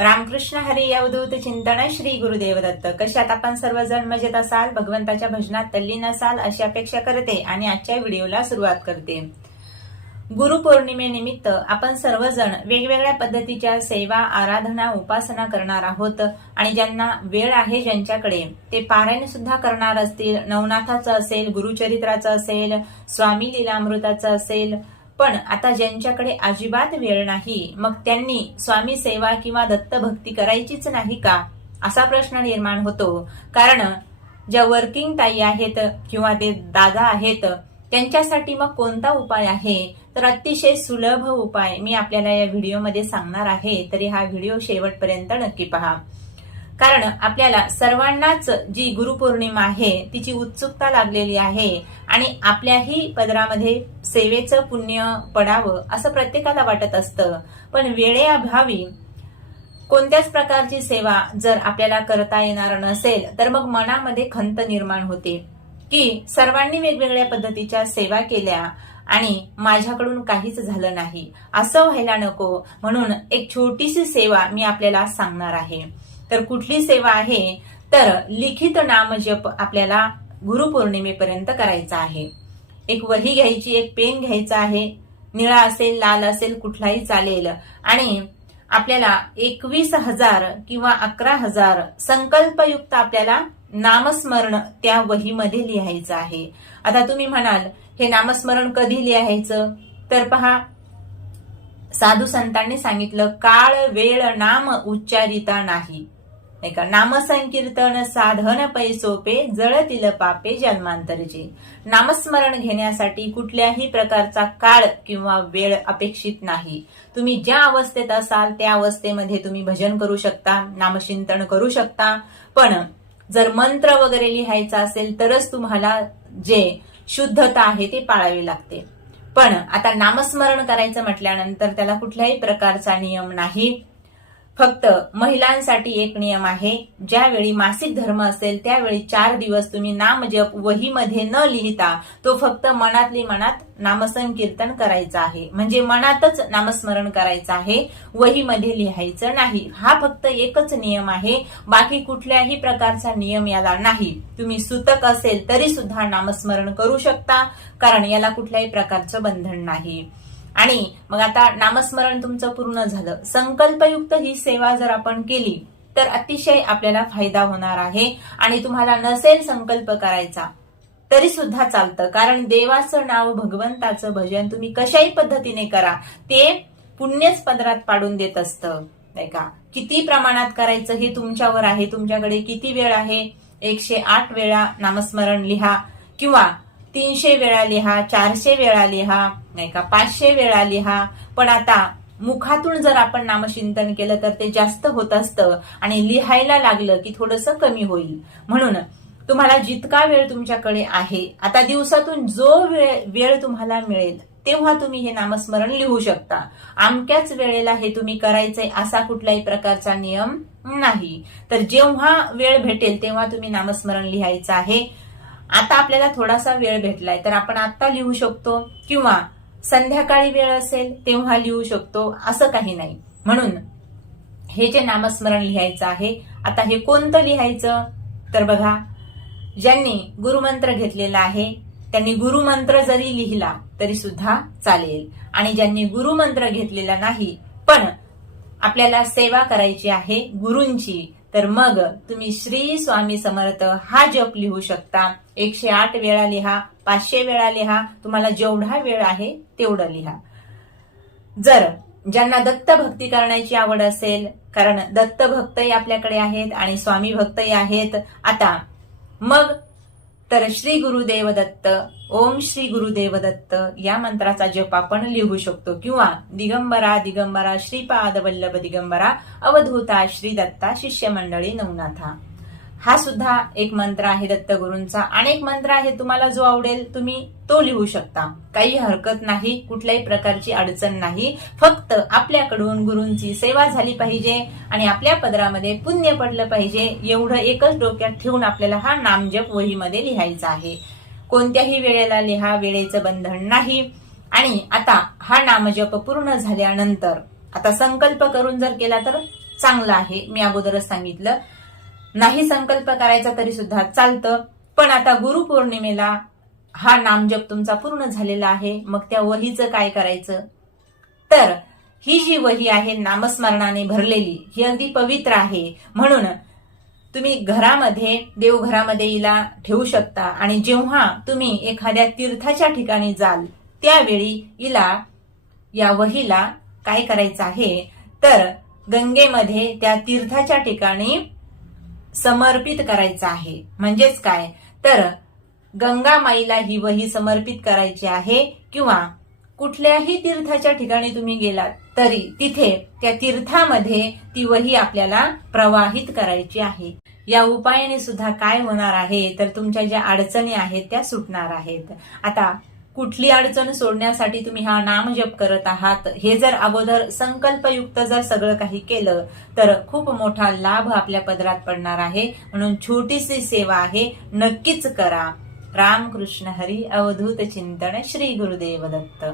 रामकृष्ण हरी अवधूत चिंतन श्री गुरुदेव दत्त. कशात आपण सर्वजण मजेत असाल, भगवंताच्या भजनात तल्लीन असाल अशी अपेक्षा करते आणि आजच्या व्हिडिओला सुरुवात करते. गुरुपौर्णिमेनिमित्त आपण सर्वजण वेगवेगळ्या पद्धतीच्या सेवा, आराधना, उपासना करणार आहोत आणि ज्यांना वेळ आहे ज्यांच्याकडे ते पारायण सुद्धा करणार असतील. नवनाथाचं असेल, गुरुचरित्राचं असेल, स्वामी लीलामृताचं असेल. पण आता ज्यांच्याकडे अजिबात वेळ नाही मग त्यांनी स्वामी सेवा किंवा दत्त भक्ती करायचीच नाही का, असा प्रश्न निर्माण होतो. कारण ज्या वर्किंग ताई आहेत किंवा ते दादा आहेत त्यांच्यासाठी मग कोणता उपाय आहे, तर अतिशय सुलभ उपाय मी आपल्याला या व्हिडिओमध्ये सांगणार आहे. तरी हा व्हिडिओ शेवटपर्यंत नक्की पहा. कारण आपल्याला सर्वांनाच जी गुरुपौर्णिमा आहे तिची उत्सुकता लागलेली आहे आणि आपल्याही पदरामध्ये सेवेचं पुण्य पडावं असं प्रत्येकाला वाटत असतं. पण वेळेअभावी कोणत्याच प्रकारची सेवा जर आपल्याला करता येणार नसेल तर मग मनामध्ये खंत निर्माण होते की सर्वांनी वेगवेगळ्या पद्धतीच्या सेवा केल्या आणि माझ्याकडून काहीच झालं नाही, असं व्हायला नको. म्हणून एक छोटीशी सेवा मी आपल्याला सांगणार आहे. तर कुठली सेवा आहे, तर लिखित नामजप आपल्याला गुरुपौर्णिमेपर्यंत करायचा आहे. एक वही घ्यायची, एक पेन घ्यायचा आहे, निळा असेल, लाल असेल, कुठलाही चालेल. आणि आपल्याला 21,000 किंवा 11,000 संकल्पयुक्त आपल्याला नामस्मरण त्या वहीमध्ये लिहायचं आहे. आता तुम्ही म्हणाल हे नामस्मरण कधी लिहायचं, तर पहा, साधू संतांनी सांगितलं, काळ वेळ नाम उच्चारिता नाही. का नामसंकीर्तन साधन पैसोपे जळतील पापे जन्मांतरचे. नामस्मरण घेण्यासाठी कुठल्याही प्रकारचा काळ किंवा वेळ अपेक्षित नाही. तुम्ही ज्या अवस्थेत असाल त्या अवस्थेमध्ये तुम्ही भजन करू शकता, नामचिंतन करू शकता. पण जर मंत्र वगैरे लिहायचा असेल तरच तुम्हाला जे शुद्धता आहे ते पाळावी लागते. पण आता नामस्मरण करायचं म्हटल्यानंतर त्याला कुठल्याही प्रकारचा नियम नाही. फक्त महिलांसाठी एक नियम आहे, ज्यावेळी मासिक धर्म असेल त्यावेळी 4 दिवस तुम्ही नामजप वहीमध्ये न लिहिता तो फक्त मनातली मनात नामसंकीर्तन करायचं आहे. म्हणजे मनातच नामस्मरण करायचं आहे, वहीमध्ये लिहायचं नाही. हा फक्त एकच नियम आहे, बाकी कुठल्याही प्रकारचा नियम याला नाही. तुम्ही सुतक असेल तरी सुद्धा नामस्मरण करू शकता, कारण याला कुठल्याही प्रकारचं बंधन नाही. आणि मग आता नामस्मरण तुमचं पूर्ण झालं, संकल्पयुक्त ही सेवा जर आपण केली तर अतिशय आपल्याला फायदा होणार आहे. आणि तुम्हाला नसेल संकल्प करायचा तरी सुद्धा चालतं, कारण देवाचं नाव, भगवंताचं भजन तुम्ही कशाही पद्धतीने करा, ते पुण्यच पदरात पाडून देत असतं, नाही का. किती प्रमाणात करायचं हे तुमच्यावर आहे. तुमच्याकडे किती वेळ आहे, 108 वेळा नामस्मरण लिहा किंवा 300 वेळा लिहा, 400 वेळा लिहा, नाही का, 500 वेळा लिहा. पण आता मुखातून जर आपण नामचिंतन केलं तर ते जास्त होत असतं आणि लिहायला लागलं की थोडंसं कमी होईल. म्हणून तुम्हाला जितका वेळ तुमच्याकडे आहे, आता दिवसातून जो वेळ तुम्हाला मिळेल तेव्हा तुम्ही हे नामस्मरण लिहू शकता. अमक्याच वेळेला हे तुम्ही करायचंय असा कुठल्याही प्रकारचा नियम नाही. तर जेव्हा वेळ भेटेल तेव्हा तुम्ही नामस्मरण लिहायचं आहे. आता आपल्याला थोडासा वेळ भेटलाय तर आपण आता लिहू शकतो किंवा संध्याकाळी वेळ असेल तेव्हा लिहू शकतो, असं काही नाही. म्हणून हे जे नामस्मरण लिहायचं आहे, आता हे कोणतं लिहायचं, तर बघा, ज्यांनी गुरुमंत्र घेतलेला आहे त्यांनी गुरुमंत्र जरी लिहिला तरी सुद्धा चालेल. आणि ज्यांनी गुरुमंत्र घेतलेला नाही पण आपल्याला सेवा करायची आहे गुरूंची, तर मग तुम्ही श्री स्वामी समर्थ हा जप लिहू शकता. 108 वेळा लिहा, 500 वेळा लिहा, तुम्हाला जेवढा वेळ आहे तेवढं लिहा. जर ज्यांना दत्त भक्ती करण्याची आवड असेल, कारण दत्त भक्तही आपल्याकडे आहेत आणि स्वामी भक्तही आहेत, आता मग तर श्री गुरुदेव दत्त, ओम श्री गुरुदेव दत्त या मंत्राचा जप आपण लिहू शकतो. किंवा दिगंबरा दिगंबरा श्रीपाद वल्लभ दिगंबरा अवधूता श्री दत्ता शिष्य मंडळी नवनाथा, हा सुद्धा एक मंत्र आहे दत्तगुरूंचा. अनेक मंत्र आहे, तुम्हाला जो आवडेल तुम्ही तो लिहू शकता, काही हरकत नाही, कुठल्याही प्रकारची अडचण नाही. फक्त आपल्याकडून गुरूंची सेवा झाली पाहिजे आणि आपल्या पदरामध्ये पुण्य पडलं पाहिजे, एवढं एकच डोक्यात ठेवून आपल्याला हा नामजप वहीमध्ये लिहायचा आहे. कोणत्याही वेळेला लिहा, वेळेचं बंधन नाही. आणि आता हा नामजप पूर्ण झाल्यानंतर आता संकल्प करून जर केला तर चांगलं आहे. मी अगोदरच सांगितलं, नाही संकल्प करायचा तरी सुद्धा चालतं. पण आता गुरुपौर्णिमेला हा नामजप तुमचा पूर्ण झालेला आहे, मग त्या वहीचं काय करायचं? तर ही जी वही आहे नामस्मरणाने भरलेली, ही अगदी पवित्र आहे. म्हणून तुम्ही घरामध्ये, देवघरामध्ये हिला ठेवू शकता. आणि जेव्हा तुम्ही एखाद्या तीर्थाच्या ठिकाणी जाल त्यावेळी हिला, या वहीला काय करायचं आहे, तर गंगेमध्ये त्या तीर्थाच्या ठिकाणी समर्पित करायचं आहे. म्हणजेच काय, तर गंगा माईला ही वही समर्पित करायची आहे. किंवा कुठल्याही तीर्थाच्या ठिकाणी तुम्ही गेलात तरी तिथे त्या तीर्थामध्ये ती वही आपल्याला प्रवाहित करायची आहे. या उपायाने सुद्धा काय होणार आहे, तर तुमच्या ज्या अडचणी आहेत त्या सुटणार आहेत. आता कुठली अडचण सोडण्यासाठी तुम्ही हा नामजप करत आहात, हे जर अगोदर संकल्पयुक्त जर सगळं काही केलं तर खूप मोठा लाभ आपल्या पदरात पडणार आहे. म्हणून छोटीशी सेवा आहे, नक्कीच करा. रामकृष्ण हरी. अवधूत चिंतन. श्री गुरुदेव दत्त.